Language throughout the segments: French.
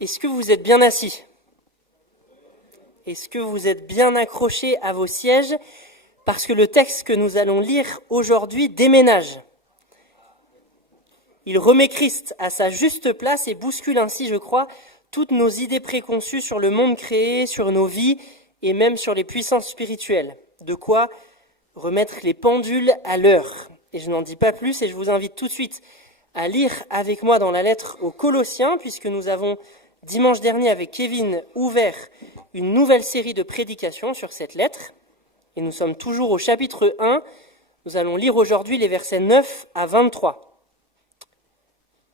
Est-ce que vous êtes bien assis? Est-ce que vous êtes bien accrochés à vos sièges? Parce que le texte que nous allons lire aujourd'hui déménage. Il remet Christ à sa juste place et bouscule ainsi, je crois, toutes nos idées préconçues sur le monde créé, sur nos vies et même sur les puissances spirituelles. De quoi remettre les pendules à l'heure. Et je n'en dis pas plus et je vous invite tout de suite à lire avec moi dans la lettre aux Colossiens, puisque nous avons dimanche dernier avec Kevin ouvert une nouvelle série de prédications sur cette lettre. Et nous sommes toujours au chapitre 1. Nous allons lire aujourd'hui les versets 9 à 23.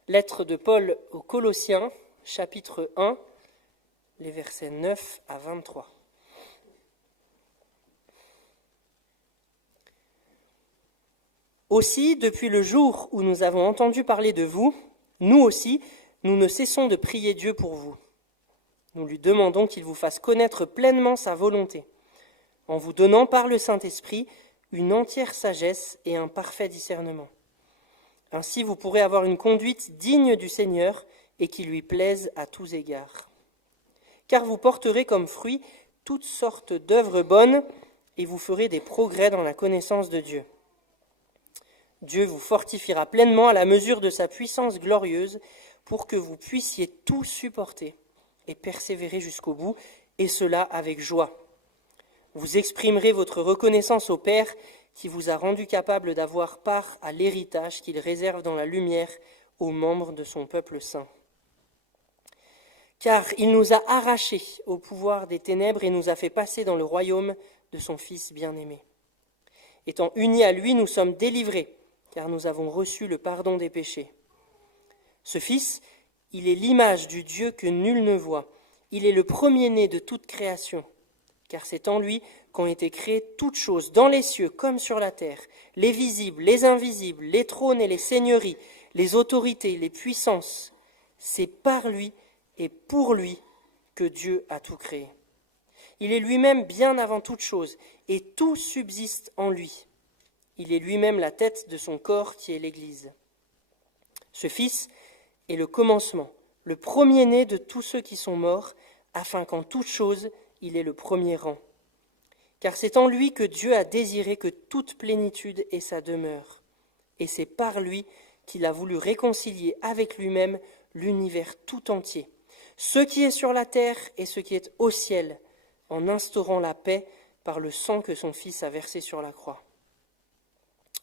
Lettre de Paul aux Colossiens, chapitre 1, les versets 9 à 23. Aussi, depuis le jour où nous avons entendu parler de vous, nous aussi, nous ne cessons de prier Dieu pour vous. Nous lui demandons qu'il vous fasse connaître pleinement sa volonté, en vous donnant par le Saint-Esprit une entière sagesse et un parfait discernement. Ainsi, vous pourrez avoir une conduite digne du Seigneur et qui lui plaise à tous égards. Car vous porterez comme fruit toutes sortes d'œuvres bonnes et vous ferez des progrès dans la connaissance de Dieu. Dieu vous fortifiera pleinement à la mesure de sa puissance glorieuse pour que vous puissiez tout supporter et persévérer jusqu'au bout, et cela avec joie. Vous exprimerez votre reconnaissance au Père qui vous a rendu capable d'avoir part à l'héritage qu'il réserve dans la lumière aux membres de son peuple saint. Car il nous a arrachés au pouvoir des ténèbres et nous a fait passer dans le royaume de son Fils bien-aimé. Étant unis à lui, nous sommes délivrés, car nous avons reçu le pardon des péchés. Ce Fils, il est l'image du Dieu que nul ne voit. Il est le premier-né de toute création, car c'est en lui qu'ont été créées toutes choses, dans les cieux comme sur la terre, les visibles, les invisibles, les trônes et les seigneuries, les autorités, les puissances. C'est par lui et pour lui que Dieu a tout créé. Il est lui-même bien avant toute chose, et tout subsiste en lui. Il est lui-même la tête de son corps qui est l'Église. Ce Fils est le commencement, le premier-né de tous ceux qui sont morts, afin qu'en toute chose, il ait le premier rang. Car c'est en lui que Dieu a désiré que toute plénitude ait sa demeure. Et c'est par lui qu'il a voulu réconcilier avec lui-même l'univers tout entier, ce qui est sur la terre et ce qui est au ciel, en instaurant la paix par le sang que son Fils a versé sur la croix.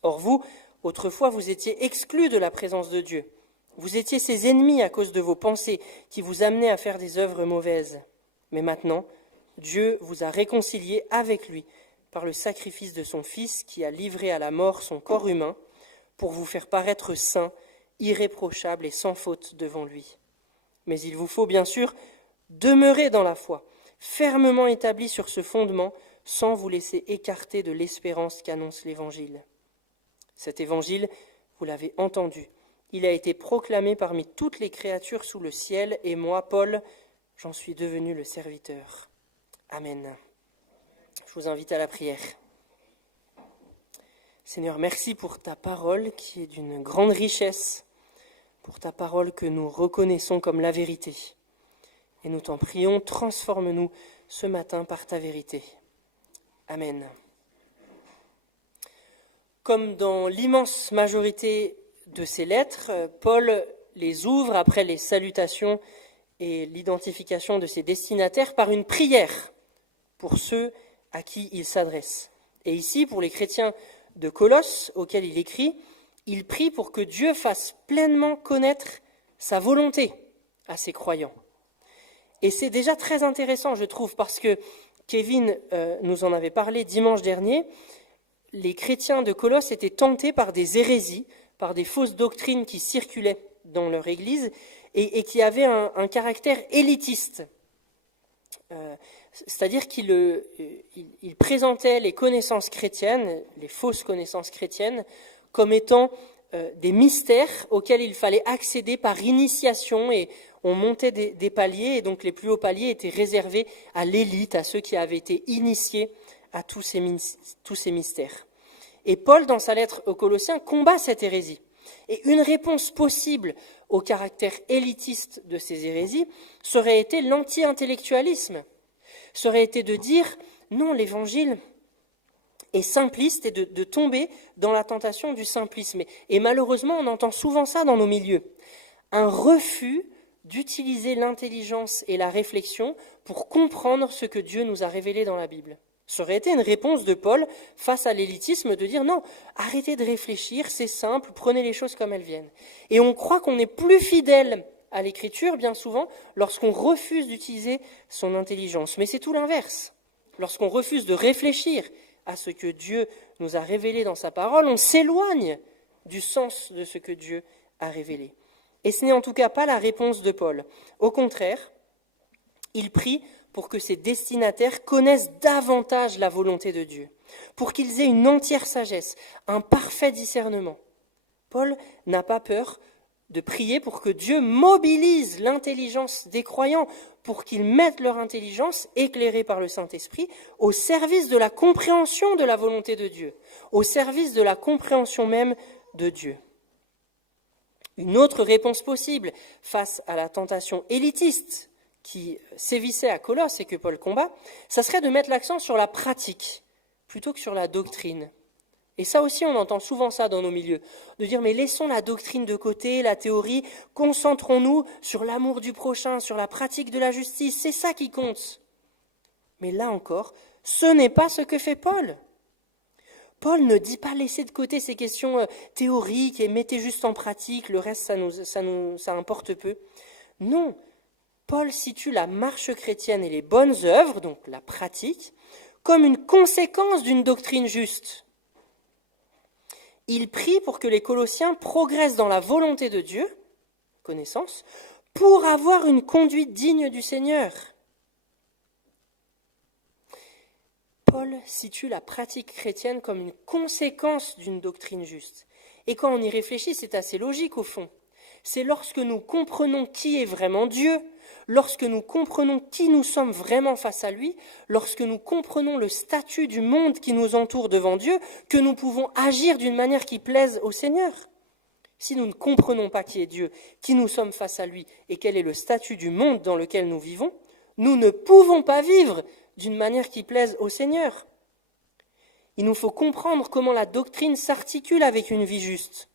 Or vous, autrefois, vous étiez exclus de la présence de Dieu. Vous étiez ses ennemis à cause de vos pensées qui vous amenaient à faire des œuvres mauvaises. Mais maintenant, Dieu vous a réconciliés avec lui par le sacrifice de son Fils qui a livré à la mort son corps humain pour vous faire paraître saints, irréprochables et sans faute devant lui. Mais il vous faut bien sûr demeurer dans la foi, fermement établis sur ce fondement, sans vous laisser écarter de l'espérance qu'annonce l'Évangile. Cet évangile, vous l'avez entendu, il a été proclamé parmi toutes les créatures sous le ciel, et moi, Paul, j'en suis devenu le serviteur. Amen. Je vous invite à la prière. Seigneur, merci pour ta parole qui est d'une grande richesse, pour ta parole que nous reconnaissons comme la vérité. Et nous t'en prions, transforme-nous ce matin par ta vérité. Amen. Comme dans l'immense majorité de ces lettres, Paul les ouvre après les salutations et l'identification de ses destinataires par une prière pour ceux à qui il s'adresse. Et ici, pour les chrétiens de Colosse, auxquels il écrit, il prie pour que Dieu fasse pleinement connaître sa volonté à ses croyants. Et c'est déjà très intéressant, je trouve, parce que Kevin nous en avait parlé dimanche dernier. Les chrétiens de Colosse étaient tentés par des hérésies, par des fausses doctrines qui circulaient dans leur église et qui avaient un caractère élitiste. C'est-à-dire qu'ils présentaient les connaissances chrétiennes, les fausses connaissances chrétiennes, comme étant des mystères auxquels il fallait accéder par initiation, et on montait des paliers, et donc les plus hauts paliers étaient réservés à l'élite, à ceux qui avaient été initiés à tous ces mystères. Et Paul, dans sa lettre aux Colossiens, combat cette hérésie. Et une réponse possible au caractère élitiste de ces hérésies ça aurait été l'anti-intellectualisme, ça aurait été de dire non, l'évangile est simpliste et de tomber dans la tentation du simplisme. Et malheureusement, on entend souvent ça dans nos milieux. Un refus d'utiliser l'intelligence et la réflexion pour comprendre ce que Dieu nous a révélé dans la Bible. Ça aurait été une réponse de Paul face à l'élitisme de dire non, arrêtez de réfléchir, c'est simple, prenez les choses comme elles viennent. Et on croit qu'on est plus fidèle à l'écriture, bien souvent, lorsqu'on refuse d'utiliser son intelligence. Mais c'est tout l'inverse. Lorsqu'on refuse de réfléchir à ce que Dieu nous a révélé dans sa parole, on s'éloigne du sens de ce que Dieu a révélé. Et ce n'est en tout cas pas la réponse de Paul. Au contraire, il prie pour que ses destinataires connaissent davantage la volonté de Dieu, pour qu'ils aient une entière sagesse, un parfait discernement. Paul n'a pas peur de prier pour que Dieu mobilise l'intelligence des croyants, pour qu'ils mettent leur intelligence, éclairée par le Saint-Esprit, au service de la compréhension de la volonté de Dieu, au service de la compréhension même de Dieu. Une autre réponse possible face à la tentation élitiste qui sévissait à Colosse et que Paul combat, ça serait de mettre l'accent sur la pratique plutôt que sur la doctrine. Et ça aussi, on entend souvent ça dans nos milieux, de dire mais laissons la doctrine de côté, la théorie, concentrons-nous sur l'amour du prochain, sur la pratique de la justice, c'est ça qui compte. Mais là encore, ce n'est pas ce que fait Paul. Paul ne dit pas laisser de côté ces questions théoriques et mettez juste en pratique, le reste ça importe peu. Non, Paul situe la marche chrétienne et les bonnes œuvres, donc la pratique, comme une conséquence d'une doctrine juste. Il prie pour que les Colossiens progressent dans la volonté de Dieu, connaissance, pour avoir une conduite digne du Seigneur. Paul situe la pratique chrétienne comme une conséquence d'une doctrine juste. Et quand on y réfléchit, c'est assez logique au fond. C'est lorsque nous comprenons qui est vraiment Dieu, lorsque nous comprenons qui nous sommes vraiment face à lui, lorsque nous comprenons le statut du monde qui nous entoure devant Dieu, que nous pouvons agir d'une manière qui plaise au Seigneur. Si nous ne comprenons pas qui est Dieu, qui nous sommes face à lui et quel est le statut du monde dans lequel nous vivons, nous ne pouvons pas vivre d'une manière qui plaise au Seigneur. Il nous faut comprendre comment la doctrine s'articule avec une vie juste.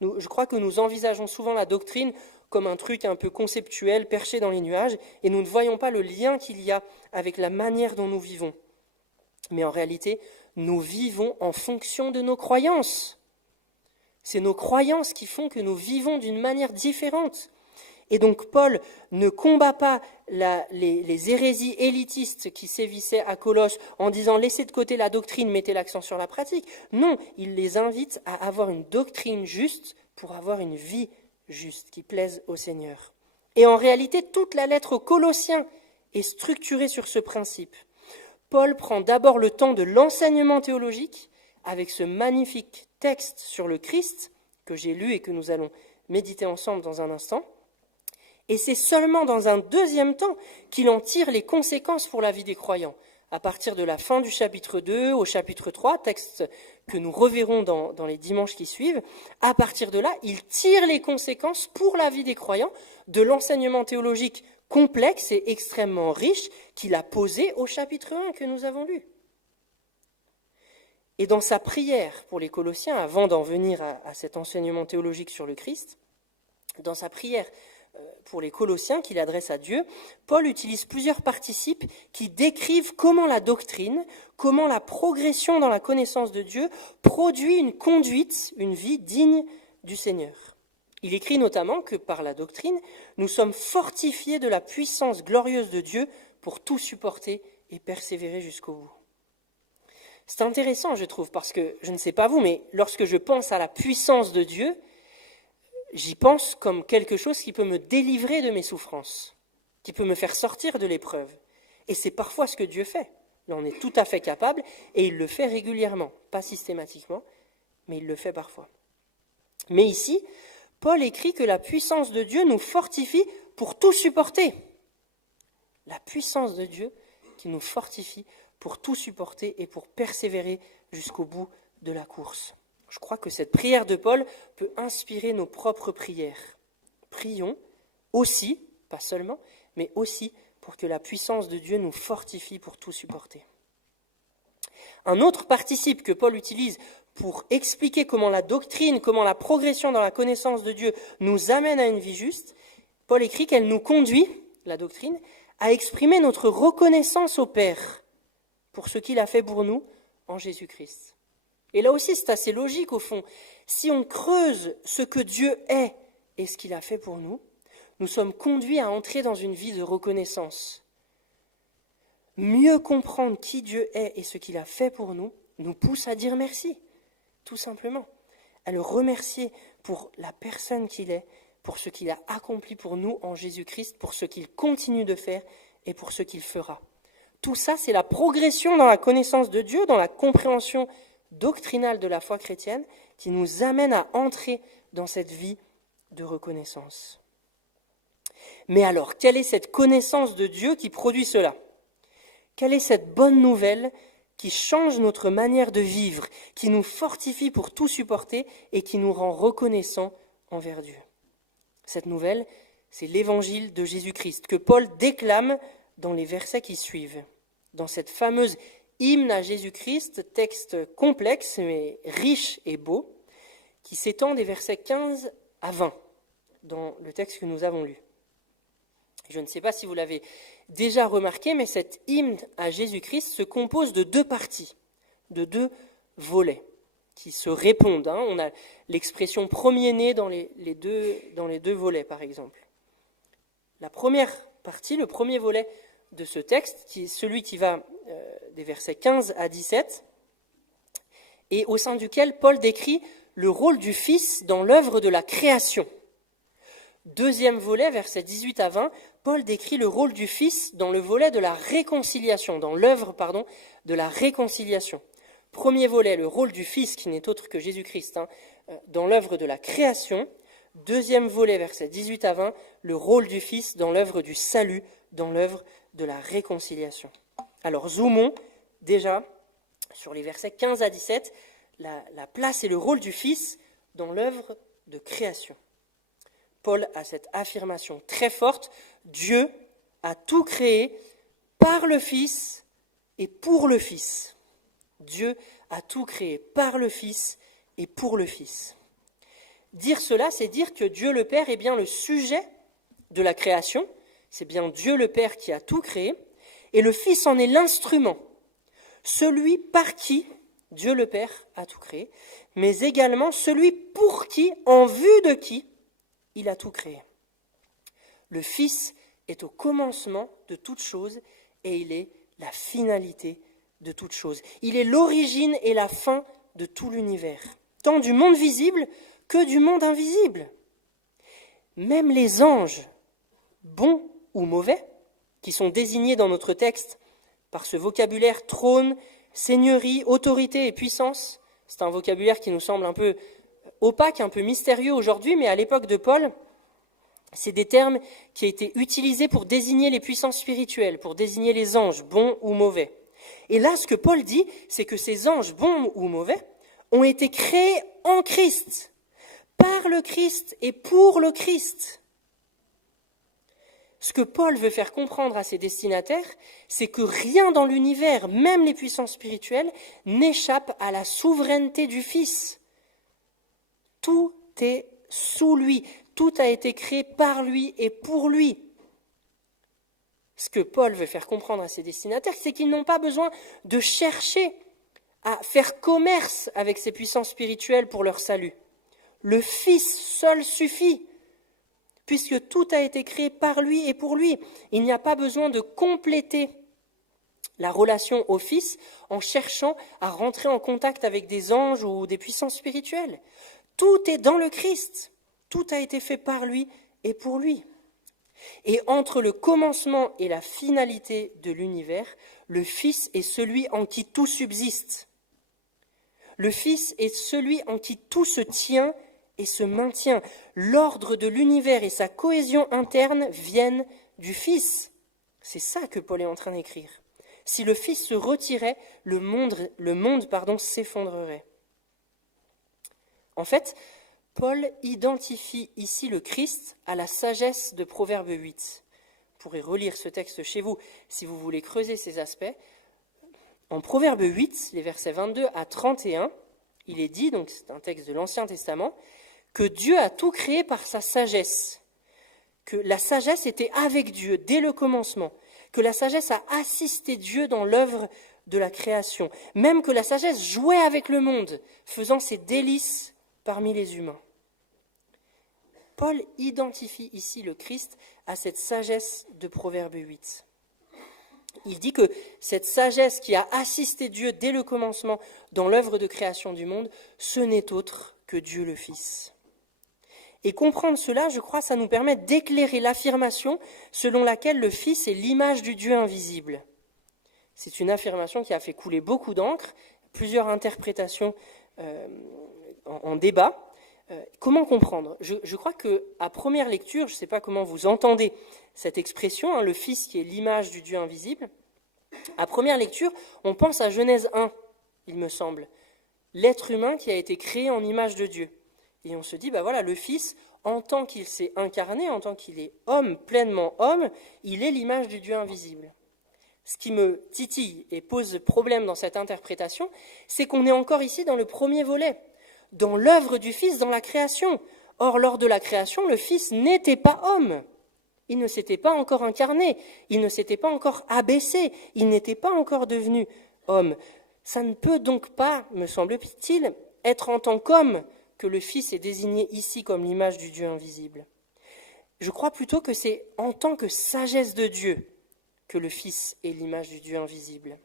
Je crois que nous envisageons souvent la doctrine comme un truc un peu conceptuel, perché dans les nuages, et nous ne voyons pas le lien qu'il y a avec la manière dont nous vivons. Mais en réalité, nous vivons en fonction de nos croyances. C'est nos croyances qui font que nous vivons d'une manière différente. Et donc Paul ne combat pas les hérésies élitistes qui sévissaient à Colosse en disant « laissez de côté la doctrine, mettez l'accent sur la pratique ». Non, il les invite à avoir une doctrine juste pour avoir une vie juste qui plaise au Seigneur. Et en réalité, toute la lettre aux Colossiens est structurée sur ce principe. Paul prend d'abord le temps de l'enseignement théologique avec ce magnifique texte sur le Christ que j'ai lu et que nous allons méditer ensemble dans un instant. Et c'est seulement dans un deuxième temps qu'il en tire les conséquences pour la vie des croyants. À partir de la fin du chapitre 2 au chapitre 3, texte que nous reverrons dans les dimanches qui suivent, à partir de là, il tire les conséquences pour la vie des croyants de l'enseignement théologique complexe et extrêmement riche qu'il a posé au chapitre 1 que nous avons lu. Et dans sa prière pour les Colossiens, avant d'en venir à cet enseignement théologique sur le Christ, dans sa prière pour les Colossiens qu'il adresse à Dieu, Paul utilise plusieurs participes qui décrivent comment la doctrine, comment la progression dans la connaissance de Dieu produit une conduite, une vie digne du Seigneur. Il écrit notamment que par la doctrine, nous sommes fortifiés de la puissance glorieuse de Dieu pour tout supporter et persévérer jusqu'au bout. C'est intéressant, je trouve, parce que, je ne sais pas vous, mais lorsque je pense à la puissance de Dieu, j'y pense comme quelque chose qui peut me délivrer de mes souffrances, qui peut me faire sortir de l'épreuve. Et c'est parfois ce que Dieu fait. Là, on est tout à fait capable, et il le fait régulièrement, pas systématiquement, mais il le fait parfois. Mais ici, Paul écrit que la puissance de Dieu nous fortifie pour tout supporter. La puissance de Dieu qui nous fortifie pour tout supporter et pour persévérer jusqu'au bout de la course. Je crois que cette prière de Paul peut inspirer nos propres prières. prions aussi, pas seulement, mais aussi pour que la puissance de Dieu nous fortifie pour tout supporter. Un autre participe que Paul utilise pour expliquer comment la doctrine, comment la progression dans la connaissance de Dieu nous amène à une vie juste, Paul écrit qu'elle nous conduit, la doctrine, à exprimer notre reconnaissance au Père pour ce qu'il a fait pour nous en Jésus-Christ. Et là aussi, c'est assez logique au fond. Si on creuse ce que Dieu est et ce qu'il a fait pour nous, nous sommes conduits à entrer dans une vie de reconnaissance. Mieux comprendre qui Dieu est et ce qu'il a fait pour nous pousse à dire merci, tout simplement. À le remercier pour la personne qu'il est, pour ce qu'il a accompli pour nous en Jésus-Christ, pour ce qu'il continue de faire et pour ce qu'il fera. Tout ça, c'est la progression dans la connaissance de Dieu, dans la compréhension doctrinale de la foi chrétienne, qui nous amène à entrer dans cette vie de reconnaissance. Mais alors, quelle est cette connaissance de Dieu qui produit cela ? Quelle est cette bonne nouvelle qui change notre manière de vivre, qui nous fortifie pour tout supporter et qui nous rend reconnaissants envers Dieu ? Cette nouvelle, c'est l'évangile de Jésus-Christ que Paul déclame dans les versets qui suivent. Dans cette fameuse hymne à Jésus-Christ, texte complexe mais riche et beau, qui s'étend des versets 15 à 20 dans le texte que nous avons lu. Je ne sais pas si vous l'avez déjà remarqué, mais cette hymne à Jésus-Christ se compose de deux parties, de deux volets qui se répondent. On a l'expression premier-né dans les deux volets, par exemple. La première partie, le premier volet de ce texte, qui est celui qui va des versets 15 à 17, et au sein duquel Paul décrit le rôle du Fils dans l'œuvre de la création. Deuxième volet, versets 18 à 20, Paul décrit le rôle du Fils dans le volet de la réconciliation, dans l'œuvre, de la réconciliation. Premier volet, le rôle du Fils, qui n'est autre que Jésus-Christ, dans l'œuvre de la création. Deuxième volet, versets 18 à 20, le rôle du Fils dans l'œuvre du salut, dans l'œuvre de la réconciliation. Alors, zoomons déjà sur les versets 15 à 17, la place et le rôle du Fils dans l'œuvre de création. Paul a cette affirmation très forte, Dieu a tout créé par le Fils et pour le Fils. Dieu a tout créé par le Fils et pour le Fils. Dire cela, c'est dire que Dieu le Père est bien le sujet de la création, c'est bien Dieu le Père qui a tout créé, et le Fils en est l'instrument, celui par qui Dieu le Père a tout créé, mais également celui pour qui, en vue de qui, il a tout créé. Le Fils est au commencement de toute chose et il est la finalité de toute chose. Il est l'origine et la fin de tout l'univers, tant du monde visible que du monde invisible. Même les anges, bons ou mauvais, qui sont désignés dans notre texte par ce vocabulaire trône, seigneurie, autorité et puissance, c'est un vocabulaire qui nous semble un peu opaque, un peu mystérieux aujourd'hui, mais à l'époque de Paul, c'est des termes qui ont été utilisés pour désigner les puissances spirituelles, pour désigner les anges, bons ou mauvais. Et là, ce que Paul dit, c'est que ces anges, bons ou mauvais, ont été créés en Christ, par le Christ et pour le Christ. Ce que Paul veut faire comprendre à ses destinataires, c'est que rien dans l'univers, même les puissances spirituelles, n'échappe à la souveraineté du Fils. Tout est sous lui, tout a été créé par lui et pour lui. Ce que Paul veut faire comprendre à ses destinataires, c'est qu'ils n'ont pas besoin de chercher à faire commerce avec ces puissances spirituelles pour leur salut. Le Fils seul suffit, puisque tout a été créé par lui et pour lui. Il n'y a pas besoin de compléter la relation au Fils en cherchant à rentrer en contact avec des anges ou des puissances spirituelles. Tout est dans le Christ. Tout a été fait par lui et pour lui. Et entre le commencement et la finalité de l'univers, le Fils est celui en qui tout subsiste. Le Fils est celui en qui tout se tient et se maintient. L'ordre de l'univers et sa cohésion interne viennent du Fils. C'est ça que Paul est en train d'écrire. Si le Fils se retirait, le monde s'effondrerait. En fait, Paul identifie ici le Christ à la sagesse de Proverbe 8. Vous pourrez relire ce texte chez vous si vous voulez creuser ces aspects. En Proverbe 8, les versets 22 à 31, il est dit, donc c'est un texte de l'Ancien Testament, que Dieu a tout créé par sa sagesse, que la sagesse était avec Dieu dès le commencement, que la sagesse a assisté Dieu dans l'œuvre de la création, même que la sagesse jouait avec le monde, faisant ses délices parmi les humains. Paul identifie ici le Christ à cette sagesse de Proverbe 8. Il dit que cette sagesse qui a assisté Dieu dès le commencement dans l'œuvre de création du monde, ce n'est autre que Dieu le Fils. Et comprendre cela, je crois, ça nous permet d'éclairer l'affirmation selon laquelle le Fils est l'image du Dieu invisible. C'est une affirmation qui a fait couler beaucoup d'encre, plusieurs interprétations en débat. Comment comprendre ? Je crois qu'à première lecture, je ne sais pas comment vous entendez cette expression, le Fils qui est l'image du Dieu invisible. À première lecture, on pense à Genèse 1, il me semble. L'être humain qui a été créé en image de Dieu. Et on se dit, voilà, le Fils, en tant qu'il s'est incarné, en tant qu'il est homme, pleinement homme, il est l'image du Dieu invisible. Ce qui me titille et pose problème dans cette interprétation, c'est qu'on est encore ici dans le premier volet, dans l'œuvre du Fils, dans la création. Or, lors de la création, le Fils n'était pas homme. Il ne s'était pas encore incarné, il ne s'était pas encore abaissé, il n'était pas encore devenu homme. Ça ne peut donc pas, me semble-t-il, être en tant qu'homme que le Fils est désigné ici comme l'image du Dieu invisible. Je crois plutôt que c'est en tant que sagesse de Dieu que le Fils est l'image du Dieu invisible.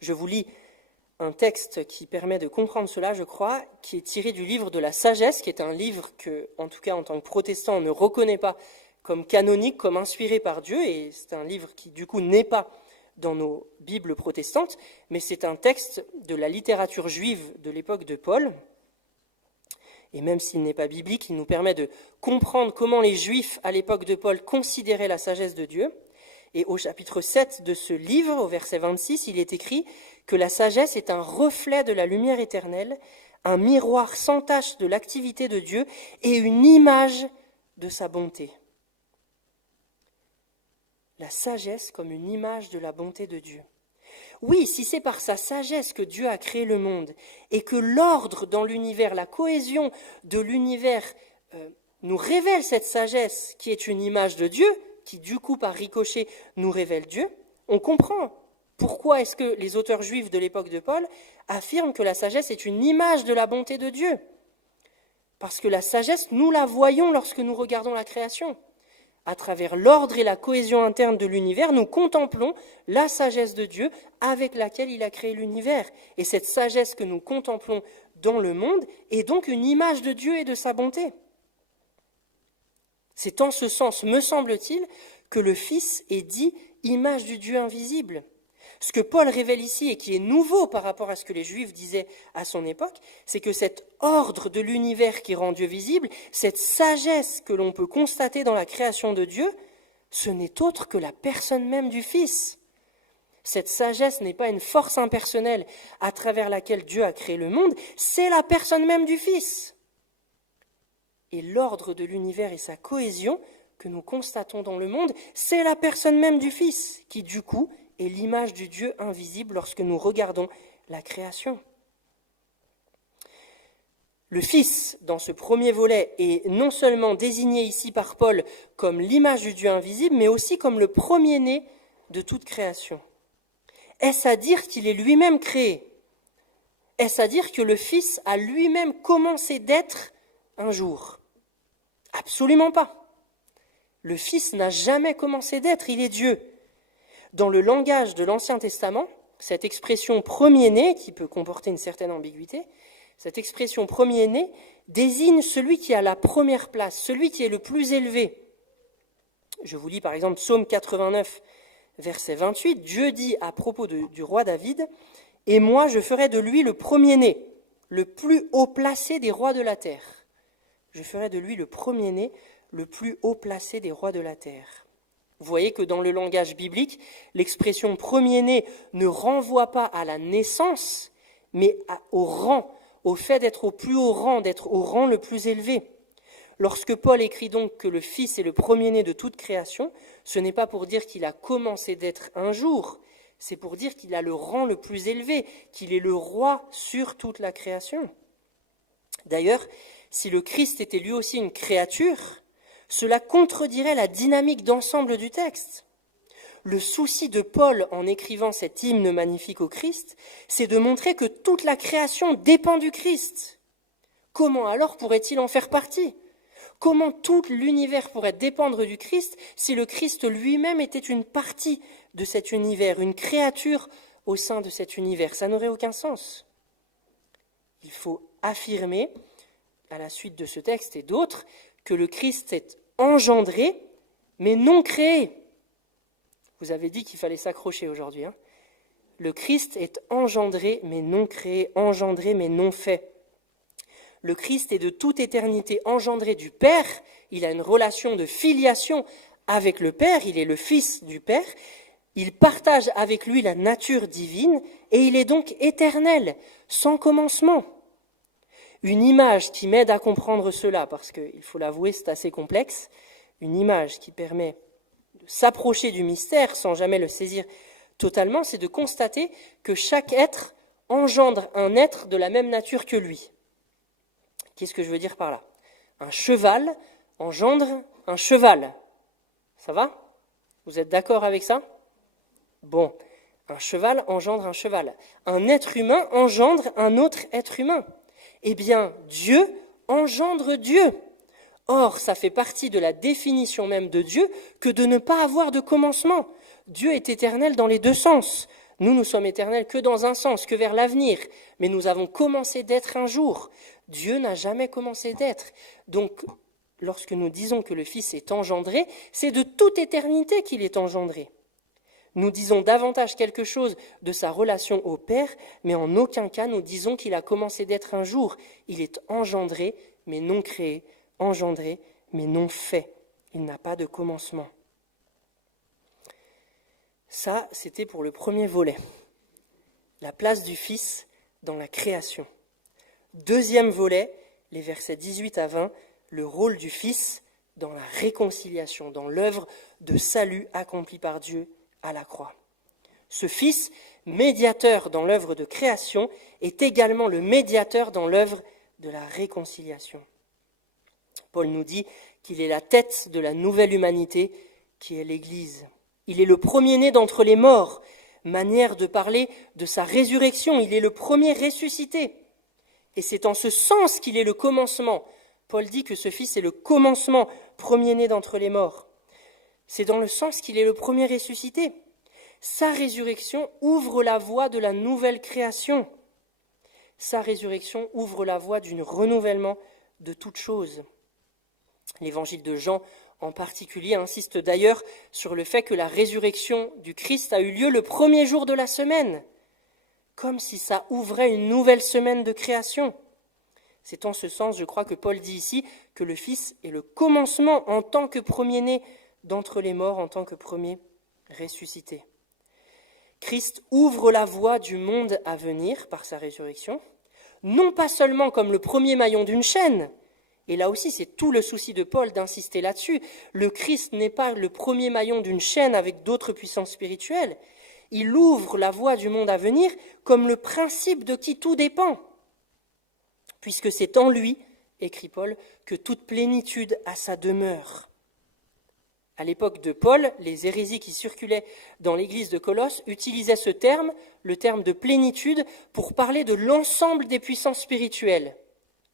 Je vous lis un texte qui permet de comprendre cela, je crois, qui est tiré du livre de la sagesse, qui est un livre que, en tout cas en tant que protestant, on ne reconnaît pas comme canonique, comme inspiré par Dieu, et c'est un livre qui, du coup, n'est pas dans nos Bibles protestantes, mais c'est un texte de la littérature juive de l'époque de Paul. Et même s'il n'est pas biblique, il nous permet de comprendre comment les Juifs, à l'époque de Paul, considéraient la sagesse de Dieu. Et au chapitre 7 de ce livre, au verset 26, il est écrit que la sagesse est un reflet de la lumière éternelle, un miroir sans tache de l'activité de Dieu et une image de sa bonté. La sagesse comme une image de la bonté de Dieu. Oui, si c'est par sa sagesse que Dieu a créé le monde et que l'ordre dans l'univers, la cohésion de l'univers nous révèle cette sagesse qui est une image de Dieu, qui du coup par ricochet nous révèle Dieu, on comprend pourquoi est-ce que les auteurs juifs de l'époque de Paul affirment que la sagesse est une image de la bonté de Dieu. Parce que la sagesse, nous la voyons lorsque nous regardons la création. À travers l'ordre et la cohésion interne de l'univers, nous contemplons la sagesse de Dieu avec laquelle il a créé l'univers. Et cette sagesse que nous contemplons dans le monde est donc une image de Dieu et de sa bonté. C'est en ce sens, me semble-t-il, que le Fils est dit image du Dieu invisible. Ce que Paul révèle ici et qui est nouveau par rapport à ce que les Juifs disaient à son époque, c'est que cet ordre de l'univers qui rend Dieu visible, cette sagesse que l'on peut constater dans la création de Dieu, ce n'est autre que la personne même du Fils. Cette sagesse n'est pas une force impersonnelle à travers laquelle Dieu a créé le monde, c'est la personne même du Fils. Et l'ordre de l'univers et sa cohésion que nous constatons dans le monde, c'est la personne même du Fils qui, du coup, est l'image du Dieu invisible lorsque nous regardons la création. Le Fils, dans ce premier volet, est non seulement désigné ici par Paul comme l'image du Dieu invisible, mais aussi comme le premier-né de toute création. Est-ce à dire qu'il est lui-même créé ? Est-ce à dire que le Fils a lui-même commencé d'être un jour ? Absolument pas. Le Fils n'a jamais commencé d'être, il est Dieu. Dans le langage de l'Ancien Testament, cette expression premier-né, qui peut comporter une certaine ambiguïté, cette expression premier-né désigne celui qui a la première place, celui qui est le plus élevé. Je vous lis par exemple Psaume 89, verset 28, Dieu dit à propos du roi David, « Et moi je ferai de lui le premier-né, le plus haut placé des rois de la terre. » Je ferai de lui le premier-né, le plus haut placé des rois de la terre. Vous voyez que dans le langage biblique, l'expression premier-né ne renvoie pas à la naissance, mais au rang, au fait d'être au plus haut rang, d'être au rang le plus élevé. Lorsque Paul écrit donc que le Fils est le premier-né de toute création, ce n'est pas pour dire qu'il a commencé d'être un jour, c'est pour dire qu'il a le rang le plus élevé, qu'il est le roi sur toute la création. D'ailleurs, si le Christ était lui aussi une créature, cela contredirait la dynamique d'ensemble du texte. Le souci de Paul en écrivant cet hymne magnifique au Christ, c'est de montrer que toute la création dépend du Christ. Comment alors pourrait-il en faire partie ? Comment tout l'univers pourrait dépendre du Christ si le Christ lui-même était une partie de cet univers, une créature au sein de cet univers ? Ça n'aurait aucun sens. Il faut affirmer, à la suite de ce texte et d'autres, que le Christ est engendré, mais non créé. Vous avez dit qu'il fallait s'accrocher aujourd'hui. Le Christ est engendré, mais non créé, engendré, mais non fait. Le Christ est de toute éternité engendré du Père, il a une relation de filiation avec le Père, il est le Fils du Père, il partage avec lui la nature divine et il est donc éternel, sans commencement. Une image qui m'aide à comprendre cela, parce qu'il faut l'avouer, c'est assez complexe, une image qui permet de s'approcher du mystère sans jamais le saisir totalement, c'est de constater que chaque être engendre un être de la même nature que lui. Qu'est-ce que je veux dire par là ? Un cheval engendre un cheval. Ça va ? Vous êtes d'accord avec ça ? Bon, un cheval engendre un cheval. Un être humain engendre un autre être humain. Eh bien, Dieu engendre Dieu. Or, ça fait partie de la définition même de Dieu que de ne pas avoir de commencement. Dieu est éternel dans les deux sens. Nous sommes éternels que dans un sens, que vers l'avenir. Mais nous avons commencé d'être un jour. Dieu n'a jamais commencé d'être. Donc, lorsque nous disons que le Fils est engendré, c'est de toute éternité qu'il est engendré. Nous disons davantage quelque chose de sa relation au Père, mais en aucun cas nous disons qu'il a commencé d'être un jour. Il est engendré, mais non créé, engendré, mais non fait. Il n'a pas de commencement. Ça, c'était pour le premier volet. La place du Fils dans la création. Deuxième volet, les versets 18 à 20, le rôle du Fils dans la réconciliation, dans l'œuvre de salut accomplie par Dieu à la croix. Ce Fils, médiateur dans l'œuvre de création, est également le médiateur dans l'œuvre de la réconciliation. Paul nous dit qu'il est la tête de la nouvelle humanité qui est l'Église. Il est le premier-né d'entre les morts, manière de parler de sa résurrection. Il est le premier ressuscité. Et c'est en ce sens qu'il est le commencement. Paul dit que ce Fils est le commencement, premier-né d'entre les morts. C'est dans le sens qu'il est le premier ressuscité. Sa résurrection ouvre la voie de la nouvelle création. Sa résurrection ouvre la voie d'un renouvellement de toutes choses. L'évangile de Jean, en particulier, insiste d'ailleurs sur le fait que la résurrection du Christ a eu lieu le premier jour de la semaine, comme si ça ouvrait une nouvelle semaine de création. C'est en ce sens, je crois, que Paul dit ici que le Fils est le commencement en tant que premier-né d'entre les morts, en tant que premier ressuscité. Christ ouvre la voie du monde à venir par sa résurrection, non pas seulement comme le premier maillon d'une chaîne, et là aussi c'est tout le souci de Paul d'insister là-dessus, le Christ n'est pas le premier maillon d'une chaîne avec d'autres puissances spirituelles, il ouvre la voie du monde à venir comme le principe de qui tout dépend, puisque c'est en lui, écrit Paul, que toute plénitude a sa demeure. À l'époque de Paul, les hérésies qui circulaient dans l'église de Colosse utilisaient ce terme, le terme de plénitude, pour parler de l'ensemble des puissances spirituelles.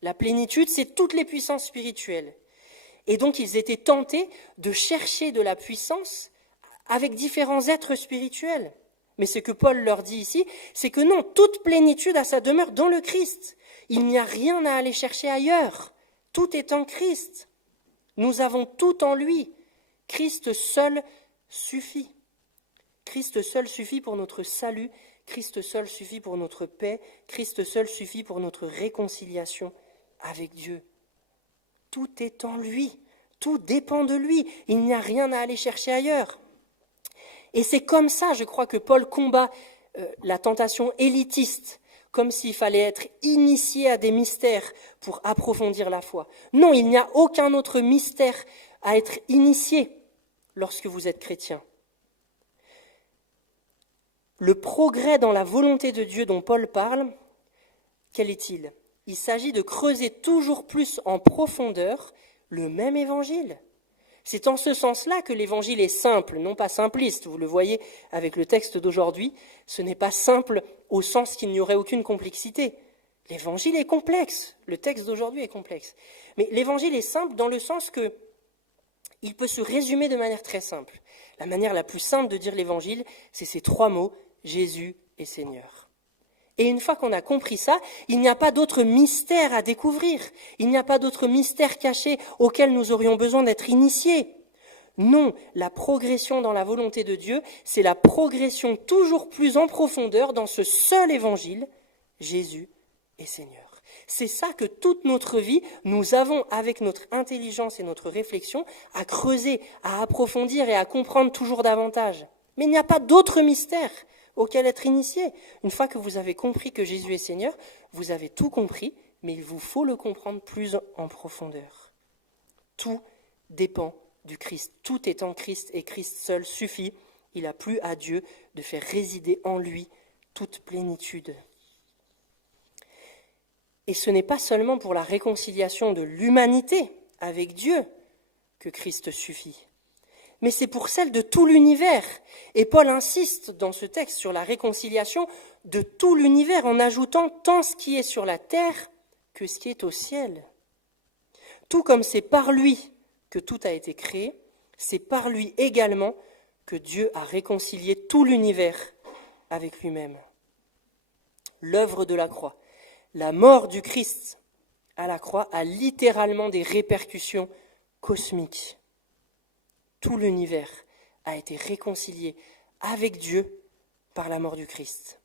La plénitude, c'est toutes les puissances spirituelles. Et donc, ils étaient tentés de chercher de la puissance avec différents êtres spirituels. Mais ce que Paul leur dit ici, c'est que non, toute plénitude a sa demeure dans le Christ. Il n'y a rien à aller chercher ailleurs. Tout est en Christ. Nous avons tout en lui. Christ seul suffit. Christ seul suffit pour notre salut. Christ seul suffit pour notre paix. Christ seul suffit pour notre réconciliation avec Dieu. Tout est en lui. Tout dépend de lui. Il n'y a rien à aller chercher ailleurs. Et c'est comme ça, je crois, que Paul combat la tentation élitiste, comme s'il fallait être initié à des mystères pour approfondir la foi. Non, il n'y a aucun autre mystère à être initié lorsque vous êtes chrétien. Le progrès dans la volonté de Dieu dont Paul parle, quel est-il ? Il s'agit de creuser toujours plus en profondeur le même évangile. C'est en ce sens-là que l'évangile est simple, non pas simpliste. Vous le voyez avec le texte d'aujourd'hui, ce n'est pas simple au sens qu'il n'y aurait aucune complexité. L'évangile est complexe, le texte d'aujourd'hui est complexe. Mais l'évangile est simple dans le sens que il peut se résumer de manière très simple. La manière la plus simple de dire l'évangile, c'est ces 3 mots, Jésus est Seigneur. Et une fois qu'on a compris ça, il n'y a pas d'autre mystère à découvrir. Il n'y a pas d'autre mystère caché auquel nous aurions besoin d'être initiés. Non, la progression dans la volonté de Dieu, c'est la progression toujours plus en profondeur dans ce seul évangile, Jésus est Seigneur. C'est ça que toute notre vie, nous avons avec notre intelligence et notre réflexion à creuser, à approfondir et à comprendre toujours davantage. Mais il n'y a pas d'autre mystère auquel être initié. Une fois que vous avez compris que Jésus est Seigneur, vous avez tout compris, mais il vous faut le comprendre plus en profondeur. Tout dépend du Christ. Tout est en Christ et Christ seul suffit. Il a plu à Dieu de faire résider en lui toute plénitude. Et ce n'est pas seulement pour la réconciliation de l'humanité avec Dieu que Christ suffit, mais c'est pour celle de tout l'univers. Et Paul insiste dans ce texte sur la réconciliation de tout l'univers en ajoutant tant ce qui est sur la terre que ce qui est au ciel. Tout comme c'est par lui que tout a été créé, c'est par lui également que Dieu a réconcilié tout l'univers avec lui-même. L'œuvre de la croix, la mort du Christ à la croix a littéralement des répercussions cosmiques. Tout l'univers a été réconcilié avec Dieu par la mort du Christ.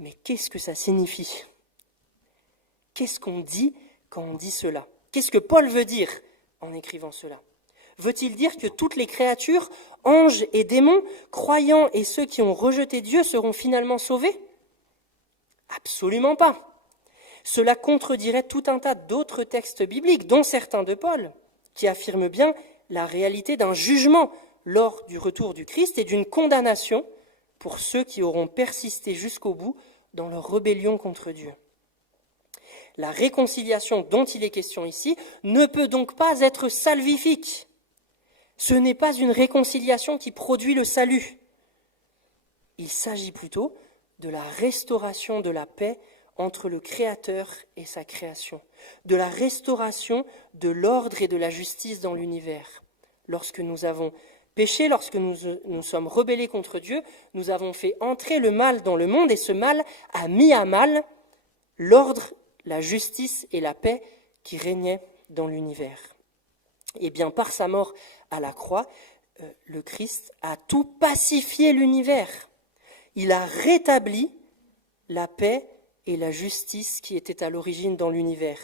Mais qu'est-ce que ça signifie ? Qu'est-ce qu'on dit quand on dit cela ? Qu'est-ce que Paul veut dire en écrivant cela ? Veut-il dire que toutes les créatures, anges et démons, croyants et ceux qui ont rejeté Dieu seront finalement sauvés ? Absolument pas. Cela contredirait tout un tas d'autres textes bibliques, dont certains de Paul, qui affirment bien la réalité d'un jugement lors du retour du Christ et d'une condamnation pour ceux qui auront persisté jusqu'au bout dans leur rébellion contre Dieu. La réconciliation dont il est question ici ne peut donc pas être salvifique. Ce n'est pas une réconciliation qui produit le salut. Il s'agit plutôt de la restauration de la paix entre le Créateur et sa création, de la restauration de l'ordre et de la justice dans l'univers. Lorsque nous avons péché, lorsque nous sommes rebellés contre Dieu, nous avons fait entrer le mal dans le monde et ce mal a mis à mal l'ordre, la justice et la paix qui régnaient dans l'univers. Et bien par sa mort à la croix, le Christ a tout pacifié l'univers. Il a rétabli la paix et la justice qui étaient à l'origine dans l'univers.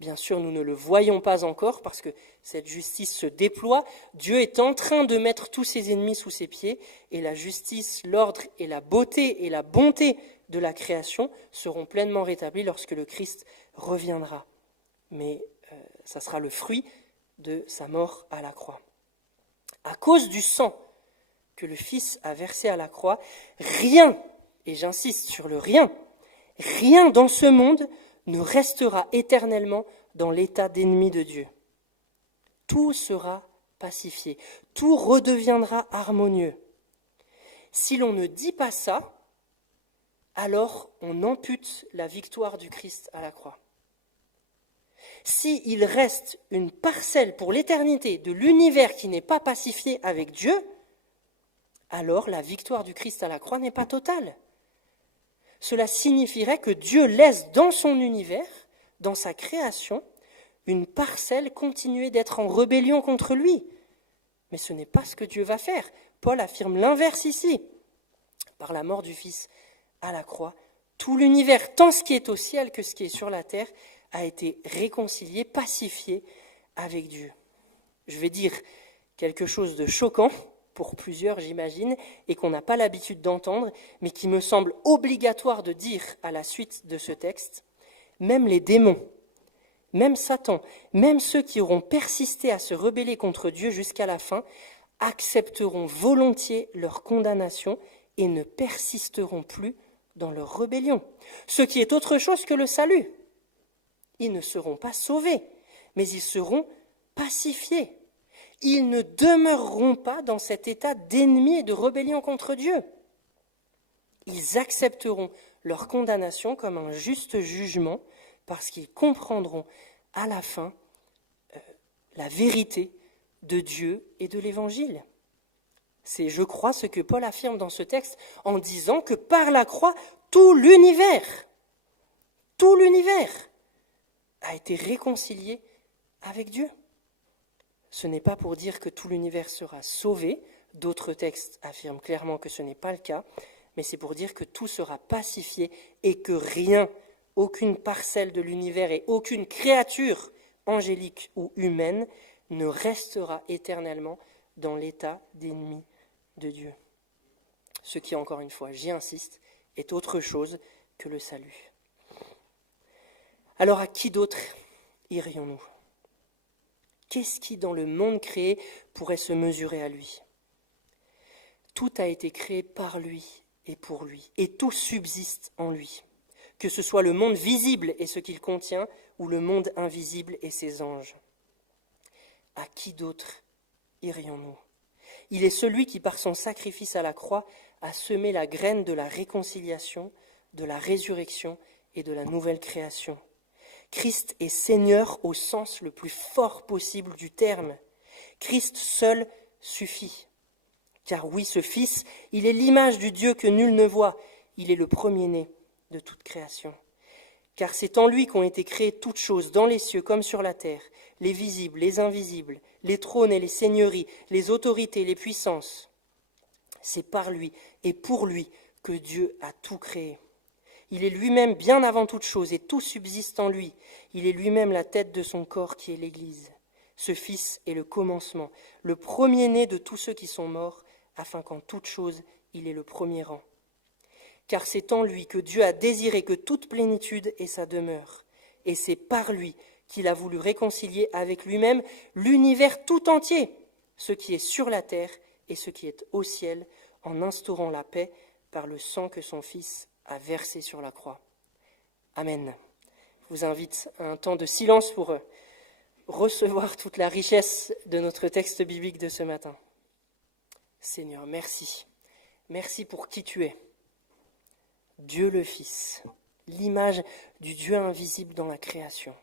Bien sûr, nous ne le voyons pas encore parce que cette justice se déploie. Dieu est en train de mettre tous ses ennemis sous ses pieds et la justice, l'ordre et la beauté et la bonté de la création seront pleinement rétablis lorsque le Christ reviendra. Mais ça sera le fruit de sa mort à la croix. À cause du sang que le Fils a versé à la croix, rien, et j'insiste sur le rien dans ce monde ne restera éternellement dans l'état d'ennemi de Dieu. Tout sera pacifié, tout redeviendra harmonieux. Si l'on ne dit pas ça, alors on ampute la victoire du Christ à la croix. S'il reste une parcelle pour l'éternité de l'univers qui n'est pas pacifié avec Dieu, alors la victoire du Christ à la croix n'est pas totale. Cela signifierait que Dieu laisse dans son univers, dans sa création, une parcelle continuer d'être en rébellion contre lui. Mais ce n'est pas ce que Dieu va faire. Paul affirme l'inverse ici. Par la mort du Fils à la croix, tout l'univers, tant ce qui est au ciel que ce qui est sur la terre, a été réconcilié, pacifié avec Dieu. Je vais dire quelque chose de choquant, pour plusieurs, j'imagine, et qu'on n'a pas l'habitude d'entendre, mais qui me semble obligatoire de dire à la suite de ce texte. Même les démons, même Satan, même ceux qui auront persisté à se rebeller contre Dieu jusqu'à la fin, accepteront volontiers leur condamnation et ne persisteront plus dans leur rébellion, ce qui est autre chose que le salut. Ils ne seront pas sauvés, mais ils seront pacifiés. Ils ne demeureront pas dans cet état d'ennemi et de rébellion contre Dieu. Ils accepteront leur condamnation comme un juste jugement parce qu'ils comprendront à la fin la vérité de Dieu et de l'Évangile. C'est, je crois, ce que Paul affirme dans ce texte en disant que par la croix, tout l'univers a été réconcilié avec Dieu. Ce n'est pas pour dire que tout l'univers sera sauvé, d'autres textes affirment clairement que ce n'est pas le cas, mais c'est pour dire que tout sera pacifié et que rien, aucune parcelle de l'univers et aucune créature angélique ou humaine ne restera éternellement dans l'état d'ennemi de Dieu. Ce qui, encore une fois, j'y insiste, est autre chose que le salut. Alors à qui d'autre irions-nous ? Qu'est-ce qui, dans le monde créé, pourrait se mesurer à lui ? Tout a été créé par lui et pour lui, et tout subsiste en lui, que ce soit le monde visible et ce qu'il contient, ou le monde invisible et ses anges. À qui d'autre irions-nous ? Il est celui qui, par son sacrifice à la croix, a semé la graine de la réconciliation, de la résurrection et de la nouvelle création. Christ est Seigneur au sens le plus fort possible du terme. Christ seul suffit. Car oui, ce Fils, il est l'image du Dieu que nul ne voit. Il est le premier-né de toute création. Car c'est en lui qu'ont été créées toutes choses, dans les cieux comme sur la terre, les visibles, les invisibles, les trônes et les seigneuries, les autorités, les puissances. C'est par lui et pour lui que Dieu a tout créé. Il est lui-même bien avant toute chose et tout subsiste en lui. Il est lui-même la tête de son corps qui est l'Église. Ce Fils est le commencement, le premier-né de tous ceux qui sont morts, afin qu'en toute chose il ait le premier rang. Car c'est en lui que Dieu a désiré que toute plénitude ait sa demeure. Et c'est par lui qu'il a voulu réconcilier avec lui-même l'univers tout entier, ce qui est sur la terre et ce qui est au ciel, en instaurant la paix par le sang que son Fils a versé sur la croix. Amen. Je vous invite à un temps de silence pour recevoir toute la richesse de notre texte biblique de ce matin. Seigneur, merci. Merci pour qui tu es. Dieu le Fils, l'image du Dieu invisible dans la création.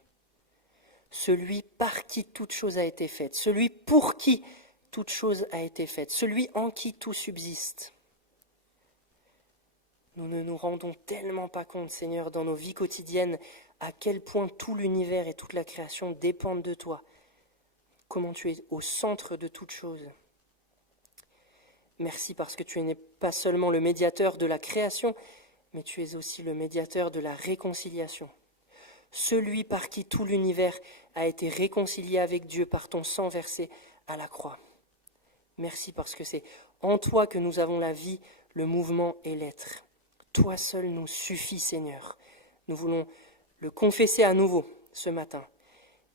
Celui par qui toute chose a été faite, celui pour qui toute chose a été faite, celui en qui tout subsiste. Nous ne nous rendons tellement pas compte, Seigneur, dans nos vies quotidiennes, à quel point tout l'univers et toute la création dépendent de toi, comment tu es au centre de toute chose. Merci parce que tu n'es pas seulement le médiateur de la création, mais tu es aussi le médiateur de la réconciliation. Celui par qui tout l'univers a été réconcilié avec Dieu par ton sang versé à la croix. Merci parce que c'est en toi que nous avons la vie, le mouvement et l'être. Toi seul nous suffit, Seigneur. Nous voulons le confesser à nouveau ce matin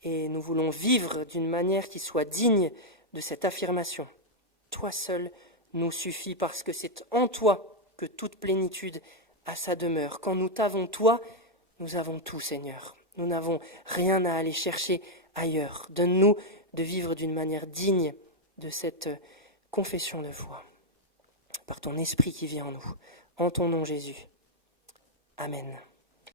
et nous voulons vivre d'une manière qui soit digne de cette affirmation. Toi seul nous suffit parce que c'est en toi que toute plénitude a sa demeure. Quand nous t'avons toi, nous avons tout, Seigneur. Nous n'avons rien à aller chercher ailleurs. Donne-nous de vivre d'une manière digne de cette confession de foi. Par ton esprit qui vit en nous. En ton nom, Jésus. Amen.